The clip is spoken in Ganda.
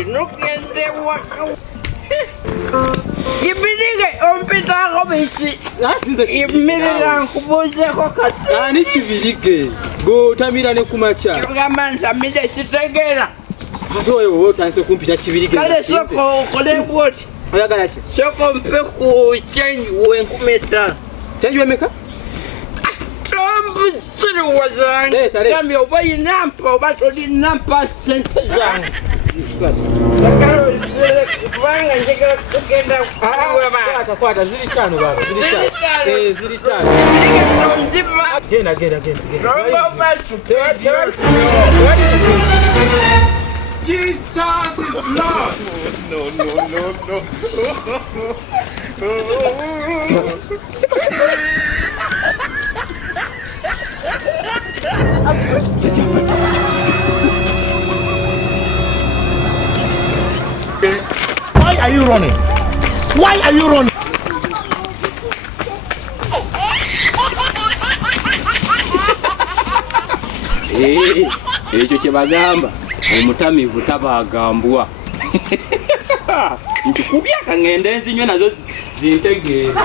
inogende waka Ibirige ompita kobisi imirira nkubuzeko kati ani kibirige go tamirane kumacha tugamanza mide sitegera ate wewe otanse kumpita kibirige kale soko kole bwoti oyagala ki soko mpe ku change wenkumeta change wemeka Trump siri wazangu kambi obayi nampa obatoli nampa sente zangu Sakaro zile kubanga njeka kugenda kuwa kwata zili tano baba zili tano Nzima genda Rombo basu Jesus is Lord. Why are you running? Why are you running? Ekyo kye bagamba omutamivu tabagambwa nkikubya kangende enzinywe nazo zintegeera